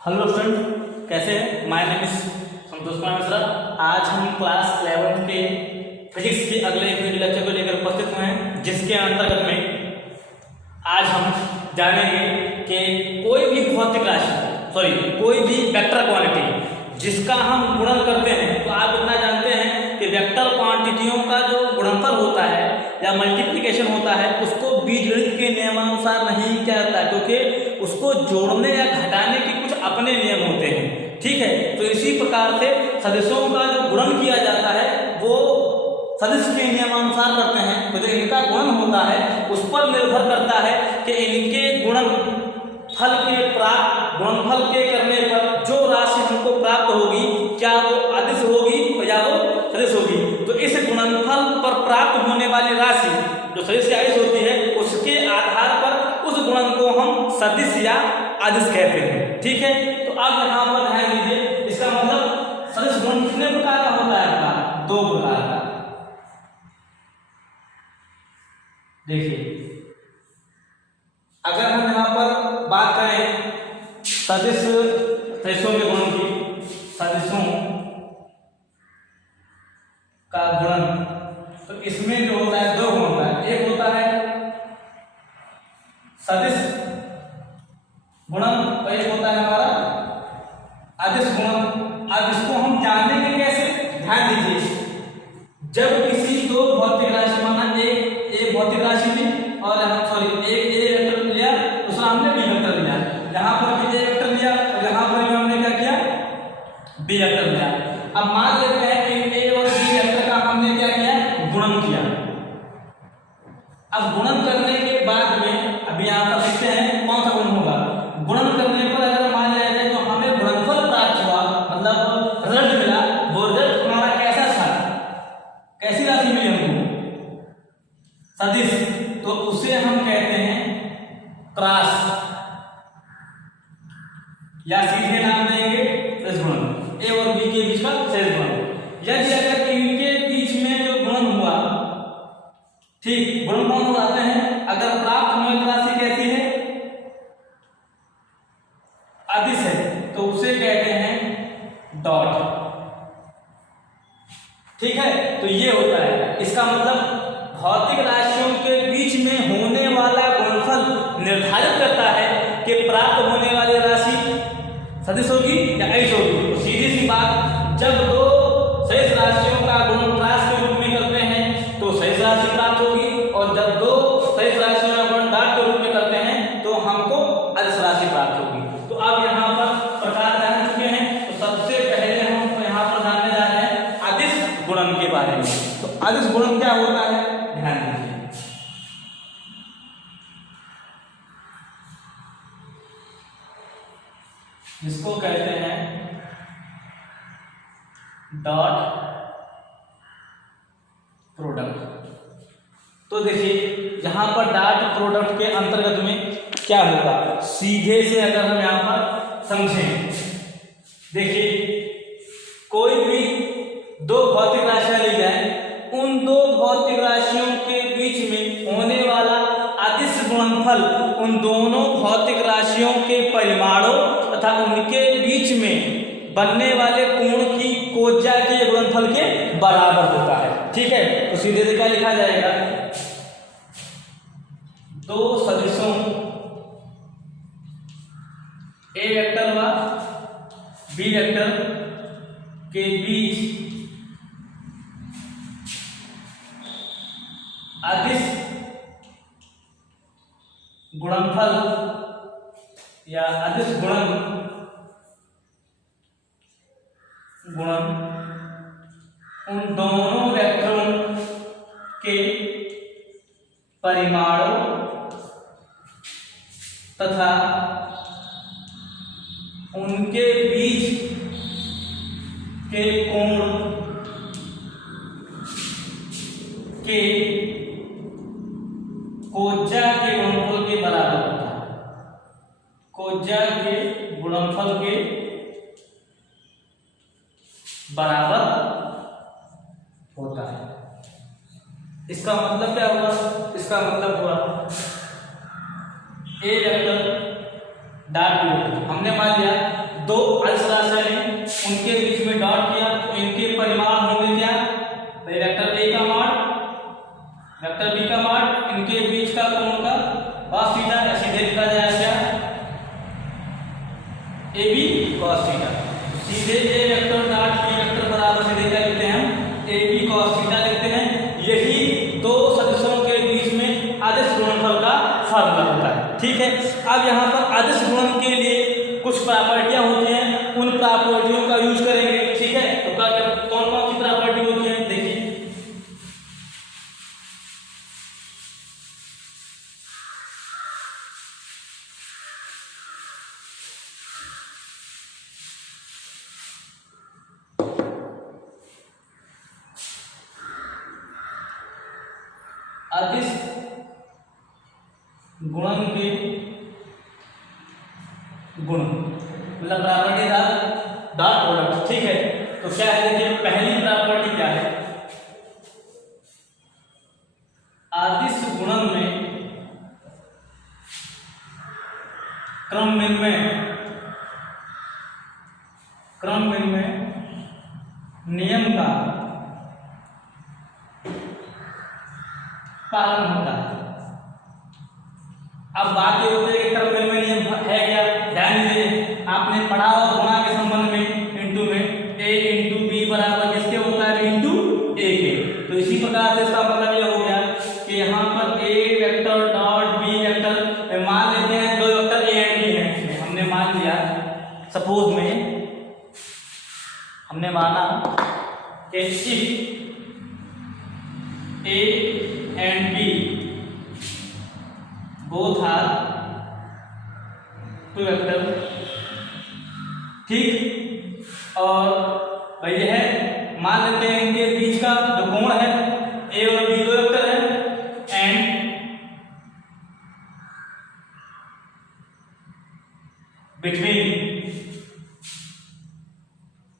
Hello student, कैसे हैं? My name is Santosh Kumar Mishra. आज हम क्लास 11 के फिजिक्स के अगले एक वीडियो लेक्चर को लेकर उपस्थित हुए हैं, जिसके अंतर्गत में आज हम जानेंगे कि कोई भी भौतिक राशि कोई भी वेक्टर क्वांटिटी जिसका हम गुणन करते हैं, तो आप इतना जानते हैं कि वेक्टर क्वांटिटियों का जो गुणनफल होता है या मल्टीप्लिकेशन होता है उसको बीजगणित के नियमानुसार नहीं किया जाता, क्योंकि उसको जोड़ने या घटाने के कुछ अपने नियम होते हैं। ठीक है, तो इसी प्रकार से सदिशों का जो गुणन किया जाता है वो सदिश के नियमानुसार करते हैं। तो जो इनका गुणन होता है उस पर निर्भर करता है कि इनके गुणनफल के करने पर जो राशि हमको प्राप्त होगी, क्या वो अदिश होगी या वो सदिश होगी। तो इस गुणनफल पर प्राप्त होने वाली राशि जो सदिश या अदिश होती है, उसके आधार पर उस गुणन को हम सदिश या अदिश कहते हैं। ठीक है, तो अब यहाँ पर ध्यान दीजिए, इसका मतलब सदिश गुणन कितने प्रकार का होता है? आपका 2 प्रकार का। देखिए, अगर हम यहाँ पर बात करें सदिशों के गुणन की, सदिशों का गुणन, तो इसमें जो होता है 2 गुण होता है। एक होता है सदिश गुणन और एक होता है हमारा अदिश गुणन। अब इसको हम जानेंगे कैसे? ध्यान दीजिए, जब किसी दो भौतिक राशि, माना एक भौतिक राशि ली और एक ए वेक्टर लिया, दूसरा हमने बी वेक्टर लिया, यहाँ पर भी ए वेक्टर लिया और यहाँ पर भी हमने क्या किया? बी वेक्टर लिया। अब मान लेते हैं कि ए और बी वेक्टर का हमने क्या किया? गुणन किया। अब गुणन करने के बाद में अभी यहाँ पर देखते हैं कौन सा गुणन होगा। गुणन करने पर अगर मान लिया जाए तो हमें गुणनफल प्राप्त हुआ, मतलब रिजल्ट मिला, वो रिजल्ट हमारा कैसा था? कैसी राशि मिली हमको? सदिश। तो उसे हम कहते हैं क्रॉस, या सीधे नाम देंगे सदिश गुणन, ए और बी के बीच का सदिश गुणन। यदि अगर इनके बीच में जो गुणन हुआ, ठीक, गुणन कौन हो जाते हैं? अगर प्राप्त होने वाली राशि कैसी है? अदिश है, तो उसे कहते हैं डॉट। ठीक है, तो ये होता है, इसका मतलब भौतिक राशियों के बीच में होने वाला गुणनफल निर्धारित करता है कि प्राप्त होने वाली राशि सदिश होगी या अदिश होगी। तो सीधी सी बात, जब दो सदिश राशियों का गुणन क्रॉस के रूप में करते हैं तो सदिश राशि प्राप्त होगी, और जब दो सदिश राशियों का गुणन डॉट के रूप में करते हैं तो हमको अदिश राशि प्राप्त होगी। तो अब यहाँ पर प्रकार जान चुके हैं, तो सबसे पहले हम यहाँ पर जानने जा रहे हैं अदिश गुणन के बारे में। तो अदिश गुणन क्या होता है? ध्यान दीजिए, जिसको कहते हैं डॉट प्रोडक्ट। तो देखिए, यहां पर डॉट प्रोडक्ट के अंतर्गत में क्या होगा, सीधे से अगर हम यहां पर समझें, देखिए कोई भी दो भौतिक राशियां ली जाए, उन दो भौतिक राशियों के बीच में होने वाला अदिश गुणनफल उन दोनों भौतिक राशियों के परिमाणों तथा उनके बीच में बनने वाले कोण की कोज्या के गुणनफल के बराबर होता है। ठीक है, तो सीधे से क्या लिखा जाएगा? दो सदिशों ए वेक्टर व बी वेक्टर के बीच अदिश गुणनफल या अदिश गुणन उन दोनों वेक्टरों के परिमाणों तथा उनके बीच के कोण के कोज्या के गुणनफल के बराबर होता है। कोज्या के गुणनफल के बराबर होता है। इसका मतलब क्या हुआ? इसका मतलब हुआ ए वेक्टर डॉट हमने मान लिया आदर्श राशियां लें, उनके बीच में डॉट किया तो इनके परिमाण होंगे क्या, वेक्टर ए का मॉड वेक्टर बी का मॉड, इनके बीच का कोण का cos थीटा, या सीधे लिखा जाए क्या ए बी cos थीटा। सीधे A vector dot B vector बराबर सीधे क्या लिखते हैं हम ए बी cos थीटा लिखते हैं। यही दो सदिशों के बीच में अदिश गुणनफल का फार्मूला होता है। ठीक है, अब यहाँ पर अदिश गुणन के लिए कुछ प्रॉपर्टियां होती हैं, उन प्रॉपर्टियों का यूज करेंगे। ठीक है, तो कौन कौन सी प्रॉपर्टी होती है देखिए। अदिश गुणन के गुण मतलब प्रॉपर्टी था डॉट प्रोडक्ट। ठीक है, तो क्या है देखिए, पहली प्रॉपर्टी क्या है, अदिश गुणन में क्रम विनिमय नियम का पालन होता है। अब बात ये होती है कि क्रम विनिमय नियम है क्या, ध्यान दीजिए, आपने पढ़ा हो गुणा के संबंध में इंटू में a इंटू बी बराबर किसके होता है इंटू a के। तो इसी प्रकार से इसका मतलब यह हो गया कि यहाँ पर a vector dot b vector, मान लेते हैं दो वेक्टर a एंड b हैं, हमने मान लिया सपोज में हमने माना कि a and b both are two vector। ठीक, और भाई यह है मान लेते हैं इनके बीच का जो कोण है a और b दो वेक्टर है and between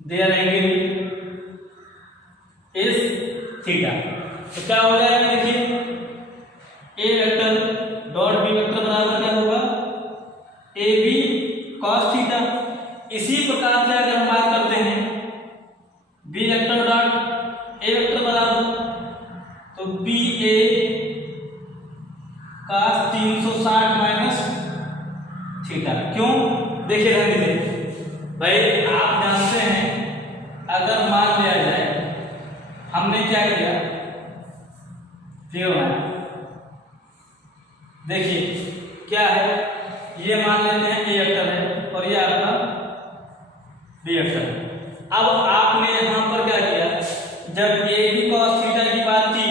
their angle is theta. तो क्या हो जाएगा देखिए, ए वेक्टर डॉट बी वेक्टर बराबर क्या होगा ए बी cos थीटा। इसी प्रकार से अगर हम बात करते हैं B vector dot A vector बराबर तो बी ए cos 360 माइनस थीटा। क्यों, देखिए ध्यान दीजिए भाई, आप जानते हैं अगर मान लिया जाए हमने क्या किया फिर देखिए क्या है, ये मान लेते हैं ए वेक्टर है और ये आपका बी वेक्टर है। अब आपने यहाँ पर क्या किया, जब ए बी cos थीटा की बात की,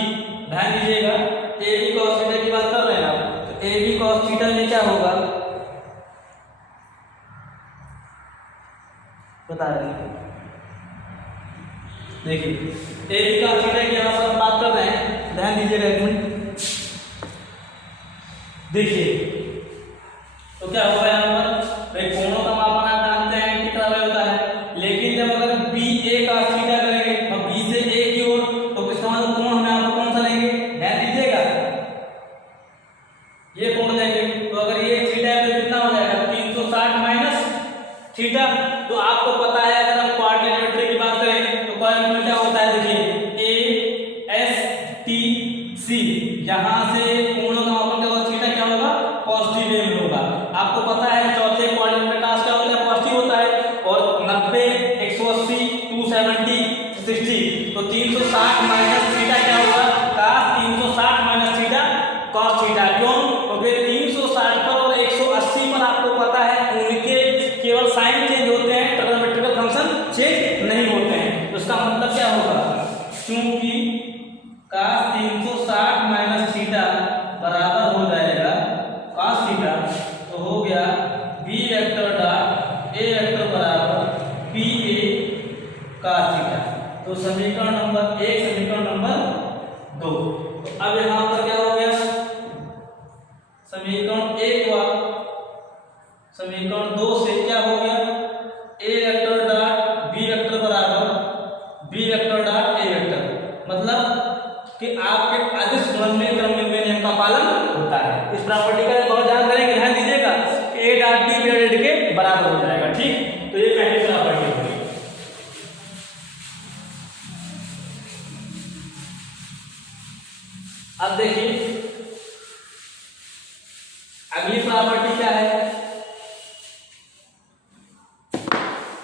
ध्यान दीजिएगा ए बी cos थीटा की बात कर रहे हैं आप, तो ए बी cos थीटा में क्या होगा बता रहे हैं। देखिए ए बी cos थीटा की यहाँ पर हम बात कर रहे हैं, ध्यान दीजिएगा एक मिनट। देखिए तो क्या होगा यहाँ पर भाई, कोणों का मापन आप जानते हैं एंटी पैरेलल होता है, लेकिन जब अगर बी ए cos थीटा करेंगे और बी से ए की ओर, तो किसका मतलब कोण हमें आपको कौन सा लेंगे, ध्यान दीजिएगा ये कोण लेंगे। तो अगर ये थीटा है तो कितना हो जाएगा 360 माइनस थीटा। तो आपको पता है अगर हम कोऑर्डिनेट ज्योमेट्री की बात करें तो कोऑर्डिनेट में क्या होता है, देखिए ए एस टी सी, यहां से कोणों का मापन क्या होगा, थीटा क्या होगा पॉजिटिव वे में होगा। आपको पता है चौथे कोऑर्डिनेट में टास्क क्या होता है, पॉजिटिव होता है, और 90 180 270 60, तो 360 माइनस थीटा क्या होगा cos 360 minus theta cos theta. क्यों, क्योंकि 360 पर और 180 पर आपको पता है उनके केवल साइन चेंज होते हैं, ट्रिग्नोमेट्रिकल फंक्शन चेंज नहीं होते हैं। तो इसका मतलब क्या होगा, क्योंकि cos 360 माइनस थीटा बराबर हो जाएगा cos थीटा, तो हो गया B vector dot A vector बराबर बी ए cos थीटा। तो समीकरण नंबर 1 समीकरण नंबर 2। तो अब यहाँ पर क्या हो गया, समीकरण 1 व समीकरण 2 से क्या हो गया, A vector dot B vector बराबर B vector dot A vector, मतलब कि आपके अदिश गुणन में क्रम विनिमय नियम का पालन होता है। इस प्रॉपर्टी का बहुत ध्यान करेंगे, ध्यान दीजिएगा ए डॉट बी के बराबर हो जाएगा। ठीक, तो ये पहली अब देखिए अगली प्रॉपर्टी क्या है।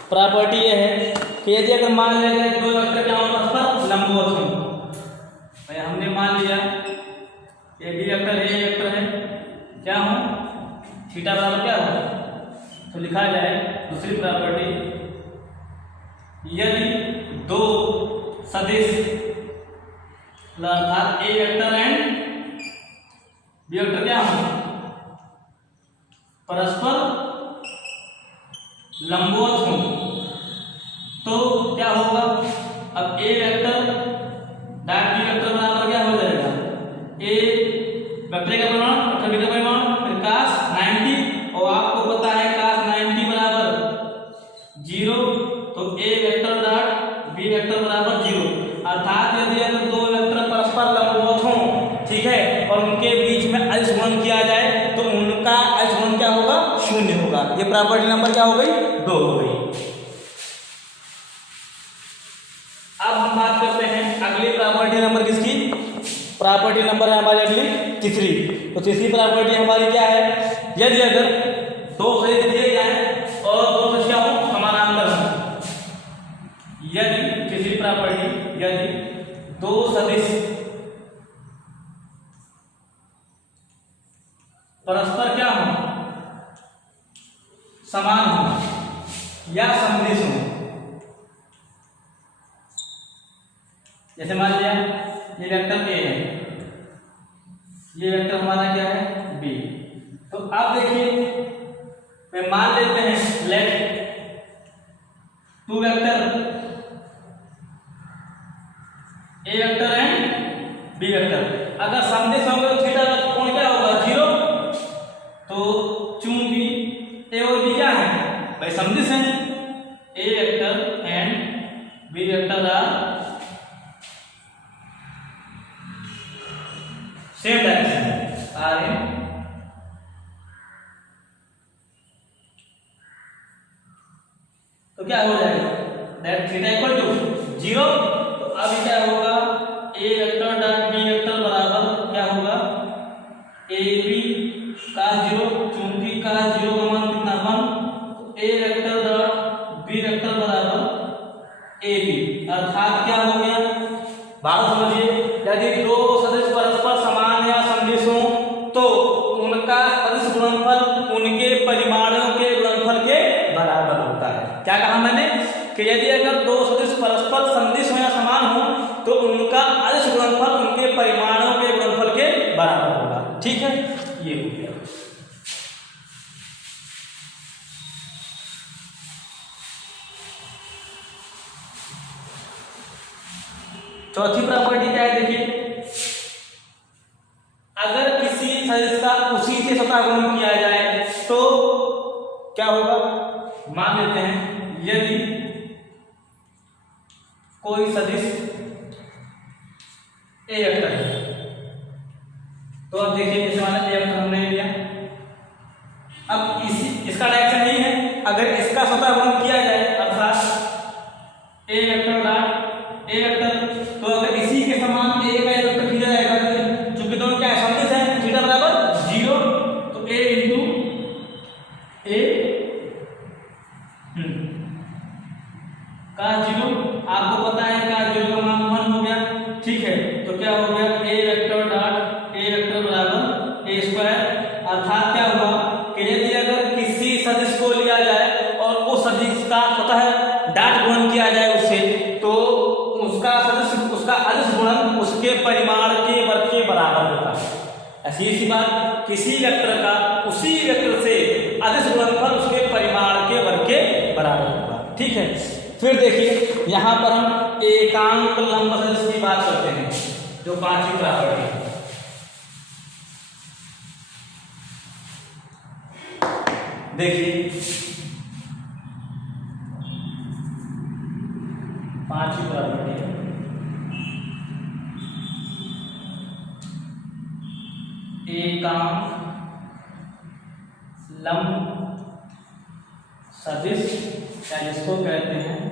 प्रॉपर्टी ये है कि यदि अगर मान लिया जाए दो वेक्टर क्या हो परस्पर लंबवत हो, भाई हमने मान लिया ये बी वेक्टर ए वेक्टर है, क्या हो थीटा बराबर क्या हो, तो लिखा जाए दूसरी प्रॉपर्टी, यदि दो सदिश अर्थात ए वेक्टर एंड बी वेक्टर क्या हो परस्पर लंबवत हो, तो क्या होगा, अब ए वेक्टर डॉट बी वेक्टर बराबर क्या हो जाएगा, ए वेक्टर का परिमाण और बी का परिमाण फिर cos 90, और आपको पता है cos 90 बराबर 0, तो ए वेक्टर डॉट बी वेक्टर बराबर 0, अर्थात यदि अगर दो वेक्टर परस्पर लंबवत हों, ठीक है, और उनके बीच में अंश गुणन किया जाए तो उनका अंश गुणन क्या होगा, शून्य होगा। ये प्रॉपर्टी नंबर क्या हो गई, 2 हो गई। अब हम बात करते हैं अगली प्रॉपर्टी नंबर किसकी, प्रॉपर्टी नंबर है हमारी अगली तीसरी। तो तीसरी प्रॉपर्टी हमारी क्या है, यदि अगर दो सदिश दिए जाए और दो सदिश क्या हो समानांतर हो, यदि तीसरी प्रॉपर्टी यदि दो सदिश परस्पर क्या हो समान हो या समदिश हो, जैसे मान लिया ये वेक्टर ए है, ये वेक्टर हमारा क्या है बी, तो अब देखिए मैं मान लेते हैं let two vector A vector and B vector अगर समदिश होंगे तो थीटा का कोण क्या होगा 0, तो चूंकि ए और बी क्या है भाई समदिश है, A vector and B vector are same direction are in, तो क्या हो जाएगा दैट थीटा इक्वल टू 0, तो अब क्या होगा ए वेक्टर डॉट बी वेक्टर बराबर क्या होगा ए बी cos 0, चूंकि cos 0 का मान कितना 1, ए वेक्टर डॉट बी वेक्टर बराबर ए बी, अर्थात क्या हो गया बात समझिए, यदि दो सदिश परस्पर समान या समदिश हो तो उनका सदिश गुणनफल उनके परिमाणों के गुणनफल के बराबर होता है। क्या कहा मैंने कि यदि अगर दो सदिश परस्पर समदिश हो या समान हो तो उनका अदिश गुणनफल उनके परिमाणों के गुणनफल के बराबर होगा, ठीक है, ये हो गया। चौथी प्रॉपर्टी क्या है, देखिए अगर किसी सदिश का उसी से स्वतः गुणन किया जाए तो क्या होगा, मान लेते हैं यदि कोई सदिश ए वेक्टर है, तो अब देखिए जैसे मान ए वेक्टर हमने लिया, अब इसका डायरेक्शन नहीं है, अगर इसका स्वतः गुणन किया जाए अर्थात ए वेक्टर डॉट ए वेक्टर, तो अगर इसी के समान ए का वेक्टर किया जाएगा, चूंकि दोनों क्या है समदिश है, थीटा बराबर 0, तो ए इंटू ए का 0, आपको पता है का 0 का मान 1 हो गया, ठीक है, तो क्या हो गया A vector dot A vector बराबर ए स्क्वायर, अर्थात क्या हुआ कि यदि अगर किसी सदिश को लिया जाए और उस सदिश का स्वतः डॉट गुणन किया जाए उससे, तो उसका सदिश उसका अदिश गुणन उसके परिमाण के वर्ग के बराबर होता है। ऐसी सी बात किसी वेक्टर का उसी वेक्टर से अदिश गुणनफल उसके परिमाण के वर्ग के बराबर होगा, ठीक है। फिर देखिए यहाँ पर हम एकांक लंब सदिश की बात करते हैं, जो पांचवी प्रॉपर्टी है। देखिए पांचवी प्रॉपर्टी है, एकांक लंब सदिश या जिसको कहते हैं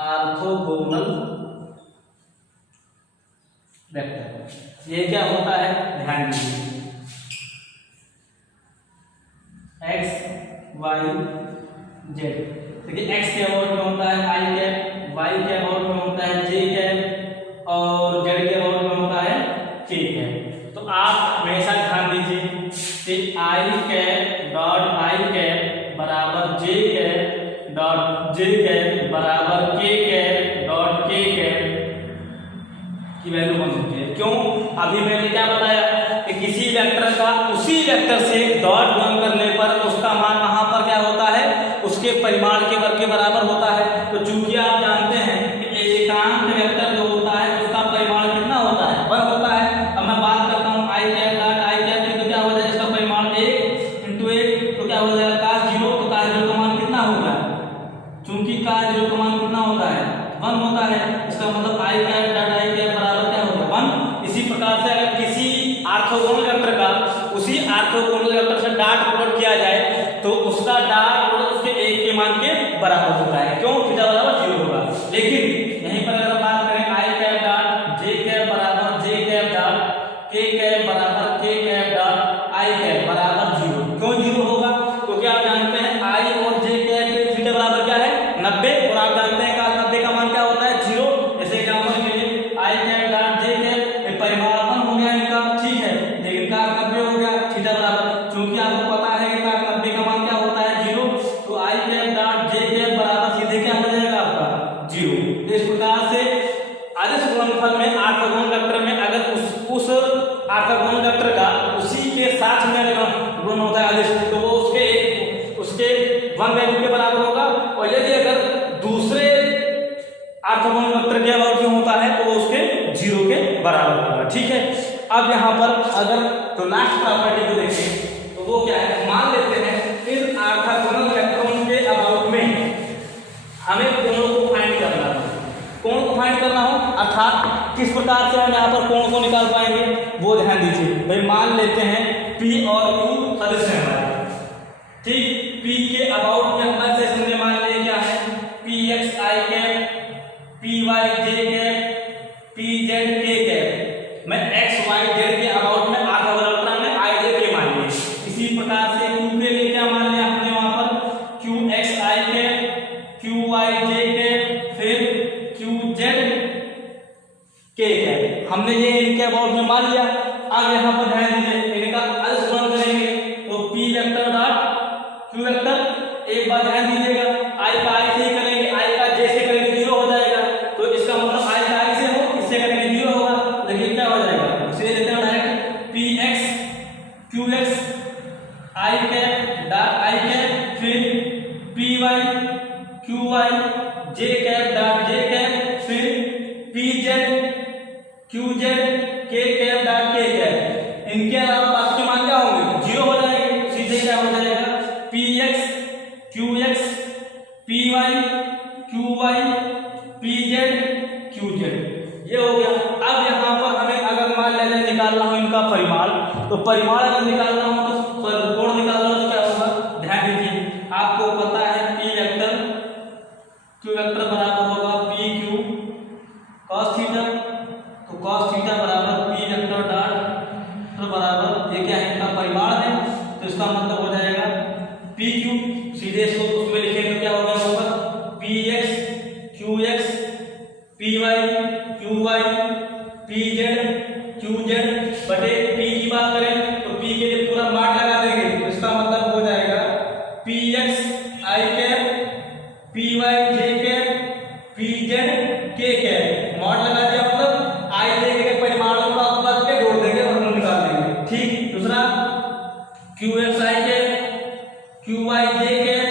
ऑर्थोगोनल वेक्टर। ये क्या होता है ध्यान दीजिए, एक्स वाई जेड। देखिए एक्स के अबाउट में होता है आई कैप, वाई के अबाउट में होता है जे कैप और जेड के अबाउट में होता है के कैप। तो आप हमेशा ध्यान दीजिए कि आई कैप डॉट आई कैप बराबर जे कैप डॉट जे कैप बराबर के कैप डॉट के कैप की वैल्यू बन सकती है। क्यों? अभी मैंने क्या बताया कि किसी वेक्टर का उसी वेक्टर से डॉट गुणन करने पर उसका मान वहां पर क्या होता है, उसके परिमाण के वर्ग के बराबर होता है। तो चूंकि आप जानते हैं कि एकांक वेक्टर जो होता है उसका परिमाण कितना होता है, 1 होता है। अब मैं बात करता हूँ आई कैप डॉट आई कैप की, तो क्या हो जाएगा इसका परिमाण 1 इंटू 1, तो क्या हो जाएगा cos 0। तो cos 0 का मान कितना होगा, चूंकि cos 0 का मान कितना होता है 1 होता है, इसका मतलब आई कैप डॉट आई कैप बराबर क्या होगा 1। इसी प्रकार से अगर किसी ऑर्थोगोनल वेक्टर का उसी ऑर्थोगोनल वेक्टर से डॉट प्रोडक्ट किया जाए तो उसका डॉट प्रोडक्ट उसके एक के मान के बराबर होता है। क्यों? थीटा बराबर 0 होगा। लेकिन यहीं पर अगर बात करें आई कैप डॉट जे कैप बराबर जे कैप डॉट के कैप बराबर के कैप डॉट आई कैप बराबर 0। क्यों 0 होगा? क्योंकि आप जानते हैं आई और जे कैप के थीटा बराबर क्या है 90, और आप जानते हैं cos 90 का मान क्या होता है 0। जैसे एग्जांपल के लिए आई कैप डॉट जे कैप परिमाण 1 हो गया इनका, ठीक है, लेकिन cos 90 हो गया थीटा बराबर। चूंकि आपको पता है कि cos 90 का मान क्या होता है 0, तो आई कैप डॉट जे कैप बराबर सीधे क्या हो जाएगा आपका 0। तो इस प्रकार से आदर्श गुणनफल में ऑर्थोगोनल वेक्टर में अगर उस ऑर्थोगोनल वेक्टर का उसी के साथ में गुणन होता है आदर्श, तो वो उसके 1 वैल्यू के बराबर होगा। और यदि अगर दूसरे ऑर्थोगोनल वेक्टर के अबाउट में होता है तो वो उसके 0 के बराबर होगा, ठीक है। अब यहाँ पर अगर तो लास्ट प्रॉपर्टी को देखें तो वो क्या है, मान लेते हैं इन ऑर्थोगोनल वेक्टरों के अबाउट में हमें कोणों को फाइंड करना है। कोण को फाइंड करना हो अर्थात किस प्रकार से हम यहाँ पर कोण को निकाल पाएंगे वो ध्यान दीजिए। भाई मान लेते हैं P और Q सदिश है हमारे, ठीक। P के अबाउट में हमारे से हमने मान लिया क्या है Px i cap, Py j cap, Pz k cap. मैं x y z के अबाउट में ऑर्थोगोनल वेक्टर में i j k मान लिए। इसी प्रकार से Q के लिए क्या मान लिया हमने वहां पर Qx i cap, Qy j cap, फिर Qz k कैप। हमने ये इनके अबाउट में मान लिया। अब यहाँ पर ध्यान दीजिए इनका आदर्श गुणन करेंगे तो P vector dot Q vector, एक बात ध्यान दीजिएगा i का i से ही करेंगे, i का j से करेंगे 0 हो जाएगा। तो इसका मतलब i का i से हो, इससे करेंगे 0 होगा। लेकिन क्या हो जाएगा, इसे लेते हैं direct Px Qx i cap dot i cap, फिर Py Qy j cap dot j cap, फिर Pz Qz k cap dot k cap. इनके अलावा बाकी के मान क्या होंगे 0 हो जाएंगे। सीधे क्या हो जाएगा Px Qx Py Qy Pz Qz, ये हो गया। अब यहाँ पर हमें अगर मान लेते हैं निकालना हो इनका परिमाण, तो परिमाण अगर निकालना हो तो कोण निकालना हो तो क्या होगा, ध्यान दीजिए आपको पता है P वेक्टर Q वेक्टर बराबर होगा PQ cos थीटा, तो cos थीटा बराबर P वेक्टर डॉट तो बराबर ये क्या है इनका परिमाण है, तो इसका मतलब हो जाएगा PQ। सीधे इसको उसमें लिखेंगे तो क्या होगा होगा Px Qx Py Qy Pz Qz बटे P की बात करें तो P के लिए पूरा मार्क लगा देंगे, तो इसका मतलब हो जाएगा Px i cap, Py j cap, Pz k cap. Mod लगा दिया मतलब i j के परिमाणों का उपलब्ध के जोड़ देंगे और हम निकाल देंगे, ठीक। दूसरा Qx i cap, Qy j cap,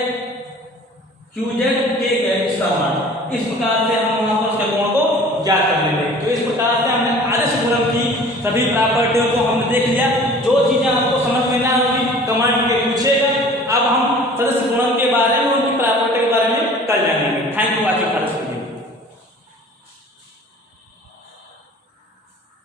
Qz k cap, इसका मान। इस प्रकार से हम वहां पर उसके कोण को ज्ञात कर लेंगे। तो इस प्रकार से हमने आदर्श गुणन की सभी प्रॉपर्टियों को हमने देख लिया। जो चीजें आपको